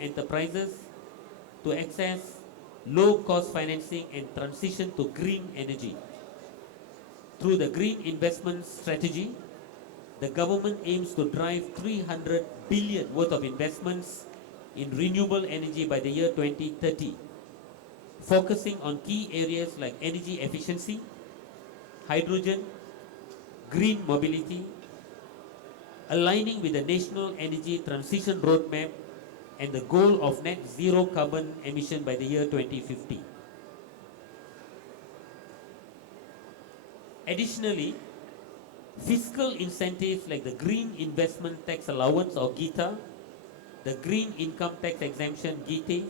enterprises to access low-cost financing and transition to green energy. Through the Green Investment Strategy, the government aims to drive 300 billion worth of investments in renewable energy by the year 2030, focusing on key areas like energy efficiency, hydrogen, green mobility, aligning with the National Energy Transition Roadmap and the goal of net zero carbon emission by the year 2050. Additionally, fiscal incentives like the Green Investment Tax Allowance or GITA, the Green Income Tax Exemption GITE,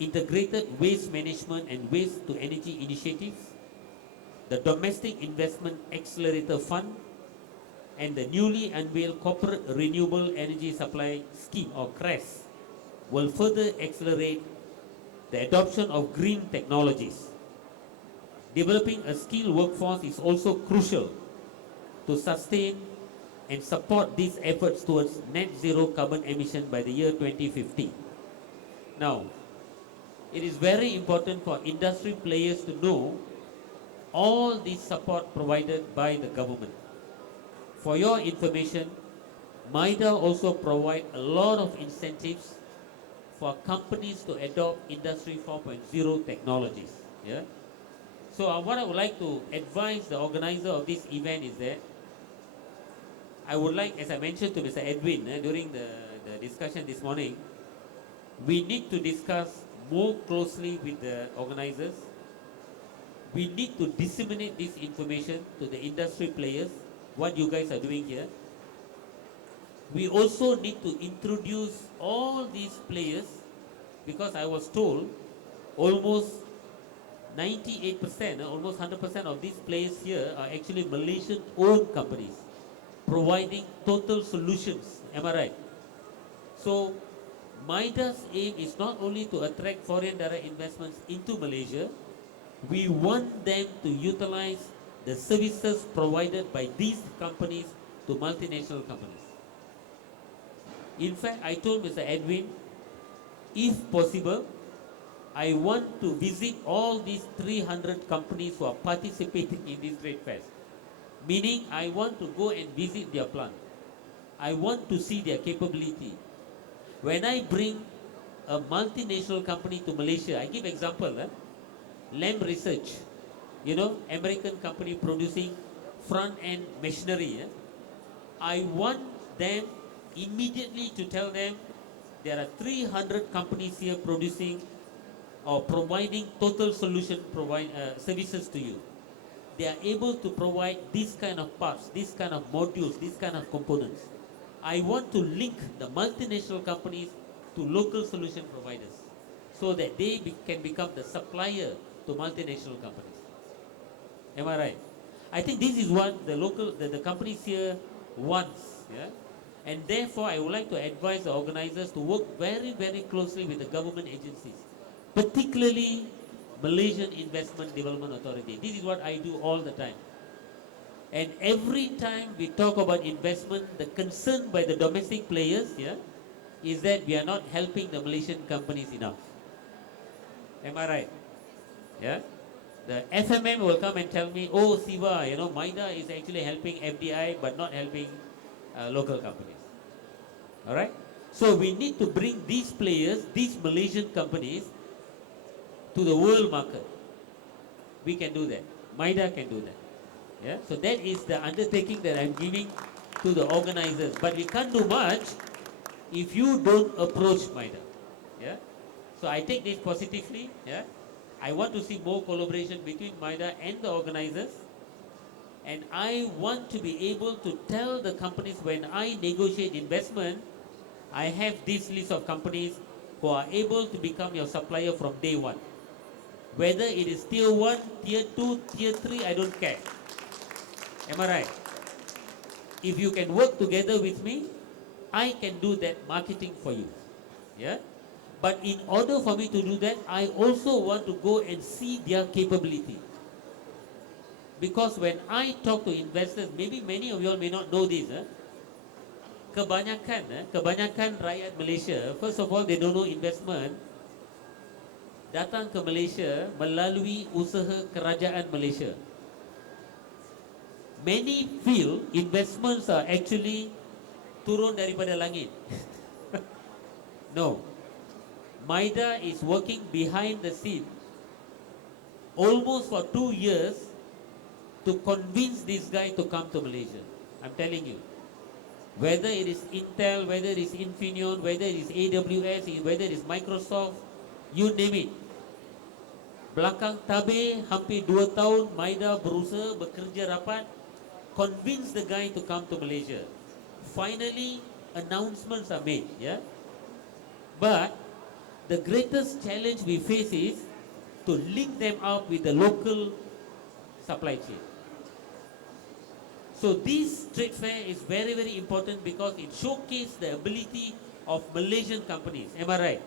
Integrated Waste Management and Waste to Energy Initiatives, the Domestic Investment Accelerator Fund, and the newly unveiled Corporate Renewable Energy Supply Scheme or CRES will further accelerate the adoption of green technologies. Developing a skilled workforce is also crucial to sustain and support these efforts towards net zero carbon emission by the year 2050. Now, it is very important for industry players to know all this support provided by the government. For your information, MIDA also provide a lot of incentives for companies to adopt Industry 4.0 technologies. Yeah? So what I would like to advise the organizer of this event is that I would like, as I mentioned to Mr. Edwin during the discussion this morning, we need to discuss more closely with the organizers. We need to disseminate this information to the industry players, what you guys are doing here. We also need to introduce all these players, because I was told almost 98%, almost 100% of these players here are actually Malaysian-owned companies providing total solutions. Am I right? So, MIDA's aim is not only to attract foreign direct investments into Malaysia, we want them to utilize the services provided by these companies to multinational companies. In fact, I told Mr. Edwin, if possible, I want to visit all these 300 companies who are participating in this trade fest. Meaning, I want to go and visit their plant. I want to see their capability. When I bring a multinational company to Malaysia, I give example, Lam Research, you know, American company producing front-end machinery. I want them immediately to tell them there are 300 companies here producing or providing total solution services to you. They are able to provide this kind of parts, this kind of modules, this kind of components. I want to link the multinational companies to local solution providers so that they can become the supplier to multinational companies. Am I right? I think this is what the companies here wants. Yeah? And therefore, I would like to advise the organizers to work very, very closely with the government agencies, particularly Malaysian Investment Development Authority. This is what I do all the time. And every time we talk about investment, the concern by the domestic players is that we are not helping the Malaysian companies enough. Am I right? Yeah? The FMM will come and tell me, oh, Siva, MIDA is actually helping FDI but not helping local companies. All right? So we need to bring these players, these Malaysian companies, to the world market. We can do that. MIDA can do that. Yeah? So that is the undertaking that I'm giving to the organizers. But we can't do much if you don't approach MIDA. Yeah? So I take this positively. Yeah? I want to see more collaboration between MIDA and the organizers. And I want to be able to tell the companies when I negotiate investment, I have this list of companies who are able to become your supplier from day one. Whether it is tier 1, tier 2, tier 3, I don't care. Am I right? If you can work together with me, I can do that marketing for you. Yeah? But in order for me to do that, I also want to go and see their capability. Because when I talk to investors, maybe many of you all may not know this. kebanyakan rakyat Malaysia, first of all, they don't know investment, datang ke Malaysia melalui usaha kerajaan Malaysia. Many feel investments are actually turun daripada langit. No. Maida is working behind the scene almost for 2 years to convince this guy to come to Malaysia. I'm telling you. Whether it is Intel, whether it is Infineon, whether it is AWS, whether it is Microsoft, you name it. Belakang tabir hampir 2 tahun Maida berusaha bekerja rapat convince the guy to come to Malaysia. Finally, announcements are made, yeah. But the greatest challenge we face is to link them up with the local supply chain. So this trade fair is very, very important because it showcases the ability of Malaysian companies. Am I right?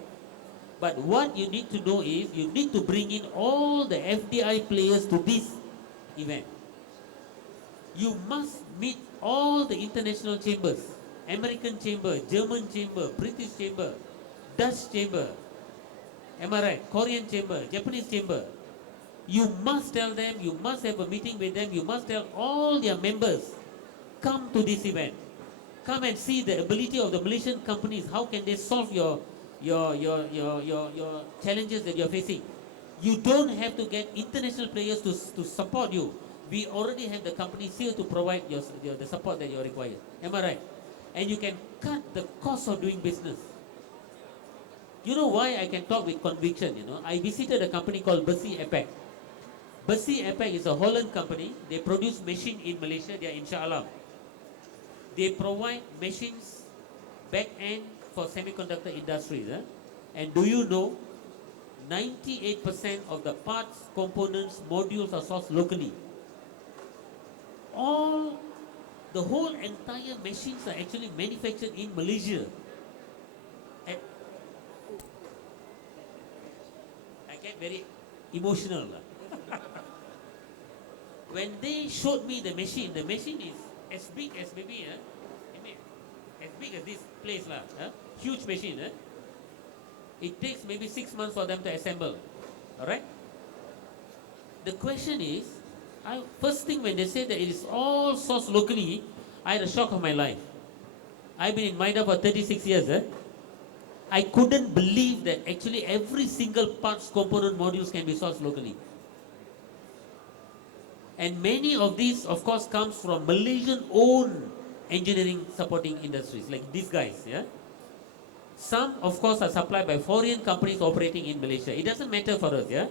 But what you need to know is you need to bring in all the FDI players to this event. You must meet all the international chambers, American chamber, German chamber, British chamber, Dutch chamber, am I right? Korean chamber, Japanese chamber. You must tell them, you must have a meeting with them, you must tell all their members, come to this event. Come and see the ability of the Malaysian companies, how can they solve your challenges that you're facing. You don't have to get international players to support you. We already have the companies here to provide the support that you require. Am I right? And you can cut the cost of doing business. You know why I can talk with conviction, you know? I visited a company called Besi Epec. Besi Epec is a Holland company. They produce machine in Malaysia. They are in Shah Alam. They provide machines back end for semiconductor industries. And do you know, 98% of the parts, components, modules are sourced locally. The whole entire machines are actually manufactured in Malaysia. And I get very emotional. When they showed me the machine is as big as maybe, as big as this place, huge machine. It takes maybe 6 months for them to assemble. Alright? The question is, first thing when they say that it is all sourced locally, I had a shock of my life. I've been in Maida for 36 years. I couldn't believe that actually every single parts, component, modules can be sourced locally. And many of these, of course, comes from Malaysian-owned engineering supporting industries, like these guys. Yeah. Some, of course, are supplied by foreign companies operating in Malaysia. It doesn't matter for us. Yeah.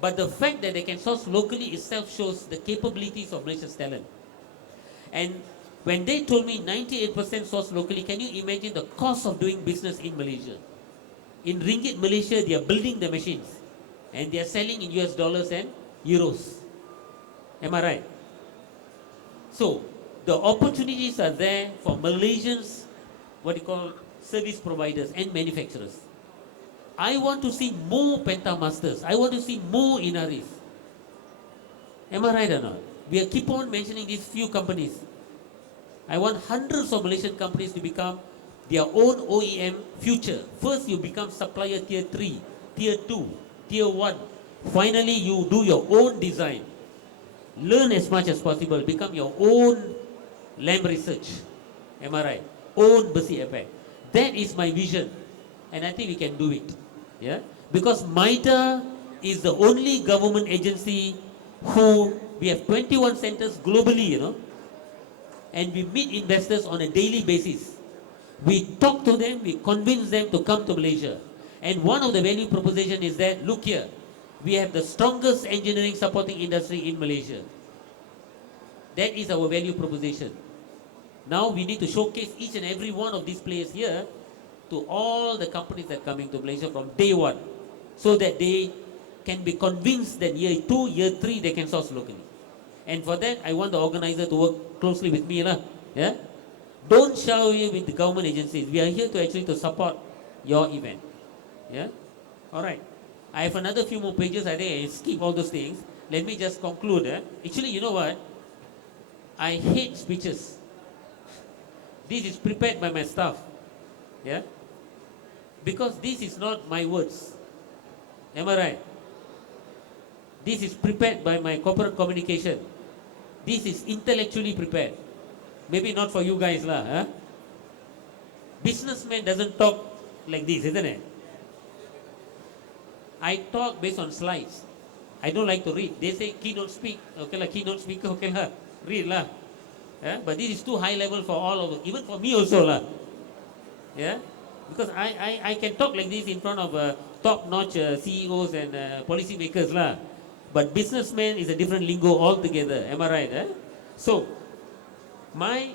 But the fact that they can source locally itself shows the capabilities of Malaysia's talent. And when they told me 98% sourced locally, can you imagine the cost of doing business in Malaysia? In Ringgit Malaysia, they are building the machines. And they are selling in US dollars and euros. Am I right? So, the opportunities are there for Malaysians, what you call service providers and manufacturers. I want to see more Pentamasters. I want to see more Inaris. Am I right or not? We keep on mentioning these few companies. I want hundreds of Malaysian companies to become their own OEM future. First, you become supplier tier 3, tier 2, tier 1. Finally, you do your own design. Learn as much as possible. Become your own lab research. Am I right? Own Besi Epec. That is my vision. And I think we can do it. Yeah? Because MITA is the only government agency who, we have 21 centers globally, you know. And we meet investors on a daily basis. We talk to them, we convince them to come to Malaysia. And one of the value proposition is that, look here, we have the strongest engineering supporting industry in Malaysia. That is our value proposition. Now we need to showcase each and every one of these players here to all the companies that are coming to Malaysia from day one, so that they can be convinced that year 2, year 3 they can source locally. And for that, I want the organizer to work closely with me. Yeah? Don't shy away with the government agencies. We are here to actually to support your event. Yeah? Alright. I have another few more pages. I think I skip all those things. Let me just conclude. Actually, you know what? I hate speeches. This is prepared by my staff. Yeah? Because this is not my words. Am I right? This is prepared by my corporate communication. This is intellectually prepared. Maybe not for you guys lah. Huh? Businessman doesn't talk like this, isn't it? I talk based on slides. I don't like to read. They say keynote speak. Okay lah, keynote speaker, okay lah. Read lah. Yeah? But this is too high level for all of us. Even for me also lah. Yeah? Because I can talk like this in front of top-notch CEOs and policy makers lah. But businessman is a different lingo altogether. Am I right? Eh? So, I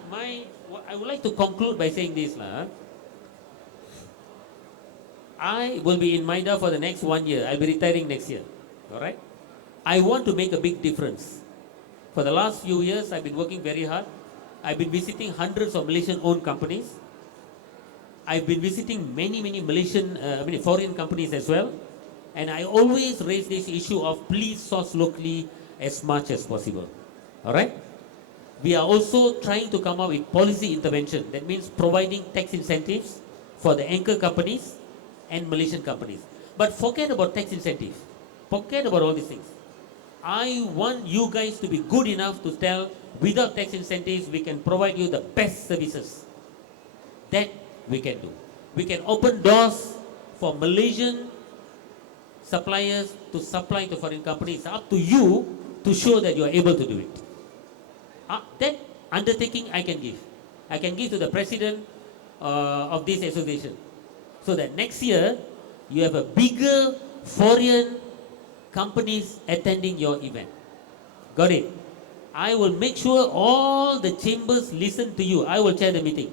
would like to conclude by saying this lah. I will be in MIDA for the next 1 year. I'll be retiring next year. All right? I want to make a big difference. For the last few years, I've been working very hard. I've been visiting hundreds of Malaysian-owned companies. I've been visiting many foreign companies as well. And I always raise this issue of please source locally as much as possible. All right? We are also trying to come up with policy intervention. That means providing tax incentives for the anchor companies and Malaysian companies. But forget about tax incentives. Forget about all these things. I want you guys to be good enough to tell, without tax incentives, we can provide you the best services. That we can do. We can open doors for Malaysian suppliers to supply to foreign companies. It's up to you to show that you are able to do it. That undertaking I can give. I can give to the president of this association. So that next year, you have a bigger foreign companies attending your event. Got it? I will make sure all the chambers listen to you. I will chair the meeting.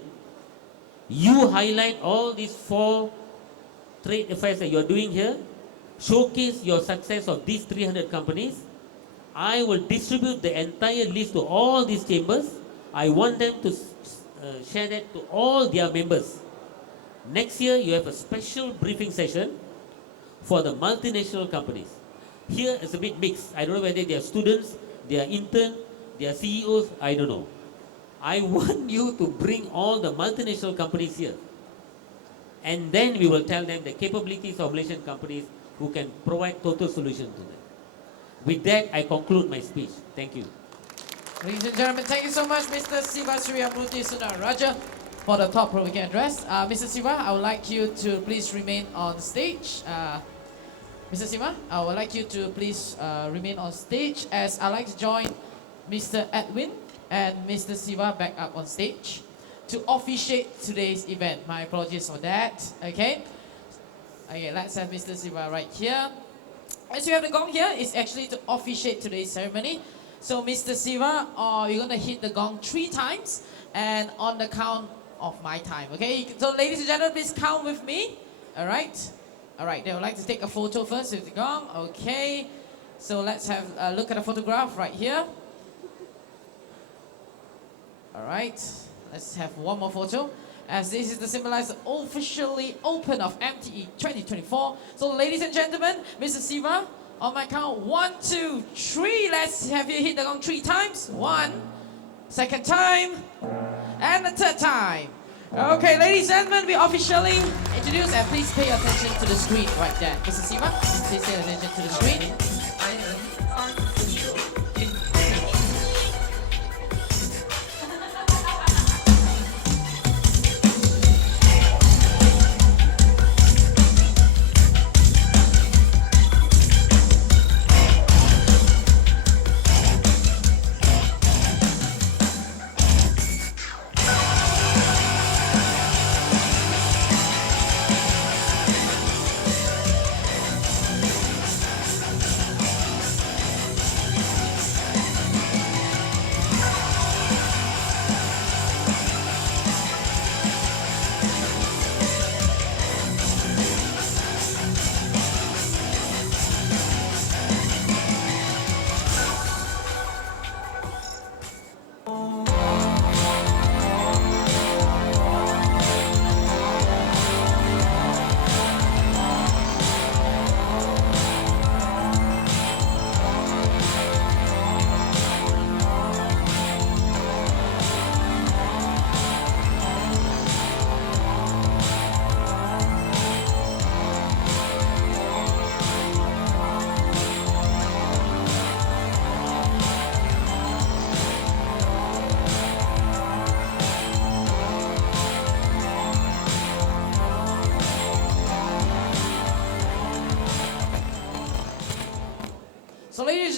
You highlight all these 4 trade affairs that you are doing here. Showcase your success of these 300 companies. I will distribute the entire list to all these chambers. I want them to share that to all their members. Next year, you have a special briefing session for the multinational companies. Here it's a bit mixed. I don't know whether they are students, they are interns, they are CEOs, I don't know. I want you to bring all the multinational companies here. And then we will tell them the capabilities of Malaysian companies who can provide total solution to them. With that, I conclude my speech. Thank you. Ladies and gentlemen, thank you so much, Mr. Siva Suryamuruthi Sundararaja, for the thought-provoking address. Mr. Siva, I would like you to please remain on stage. Mr. Siva, I would like you to please remain on stage, as I'd like to join Mr. Edwin and Mr. Siva back up on stage to officiate today's event. My apologies for that. Okay, let's have Mr. Siva right here. As you have the gong here, it's actually to officiate today's ceremony. So Mr. Siva, you're gonna hit the gong 3 times, and on the count of my time. Okay, so ladies and gentlemen, please count with me. All right. They would like to take a photo first with the gong. Okay, so let's have a look at a photograph right here. All right, let's have one more photo, as this is to symbolize the officially open of MTE 2024. So ladies and gentlemen, Mr. Siva, on my count, 1, 2, 3, let's have you hit the gong 3 times. 1, second time, and the 3rd time. Okay, ladies and gentlemen, we officially introduce, and please pay attention to the screen right there. Mr. Siva, please pay attention to the screen.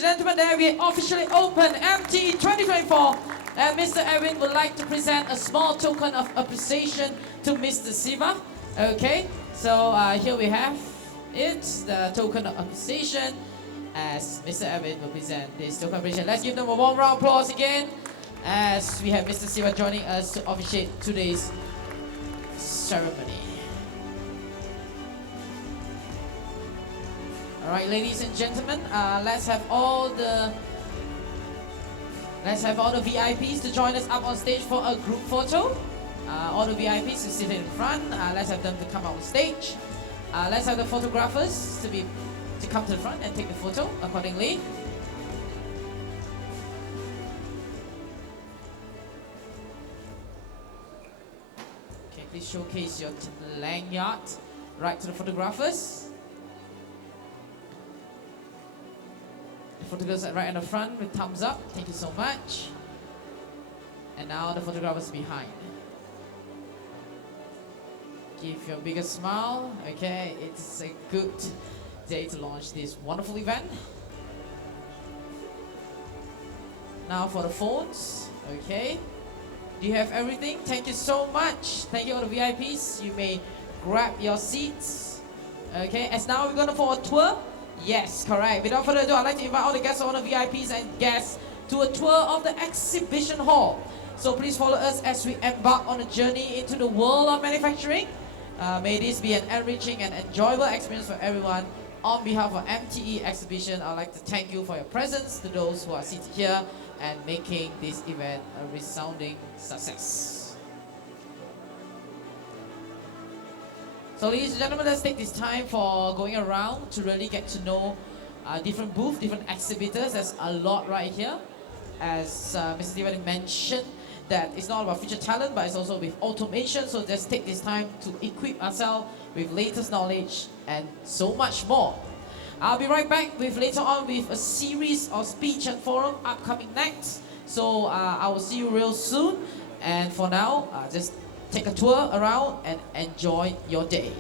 and gentlemen, there we officially open MTE 2024. And Mr. Edwin would like to present a small token of appreciation to Mr. Siva. Okay, so here we have it, the token of appreciation, as Mr. Edwin will present this token of appreciation. Let's give them a warm round of applause again, as we have Mr. Siva joining us to officiate today's ceremony. All right, ladies and gentlemen, let's have all the VIPs to join us up on stage for a group photo. All the VIPs who sit in front, let's have them to come on stage. Let's have the photographers to come to the front and take the photo accordingly. Okay, please showcase your lanyard right to the photographers. Photographers right in the front with thumbs up. Thank you so much. And now the photographers behind. Give your biggest smile. Okay, it's a good day to launch this wonderful event. Now for the phones. Okay. Do you have everything? Thank you so much. Thank you all the VIPs. You may grab your seats. Okay, as now we're going for a tour. Yes, correct. Without further ado, I'd like to invite all the guests, all the VIPs and guests to a tour of the exhibition hall. So please follow us as we embark on a journey into the world of manufacturing. May this be an enriching and enjoyable experience for everyone. On behalf of MTE Exhibition, I'd like to thank you for your presence, to those who are seated here and making this event a resounding success. So ladies and gentlemen, let's take this time for going around to really get to know different booths, different exhibitors. There's a lot right here. As Mr. Steven mentioned, that it's not about future talent, but it's also with automation. So let's take this time to equip ourselves with latest knowledge and so much more. I'll be right back with later on with a series of speech and forum upcoming next. So I will see you real soon. And for now, just take a tour around and enjoy your day.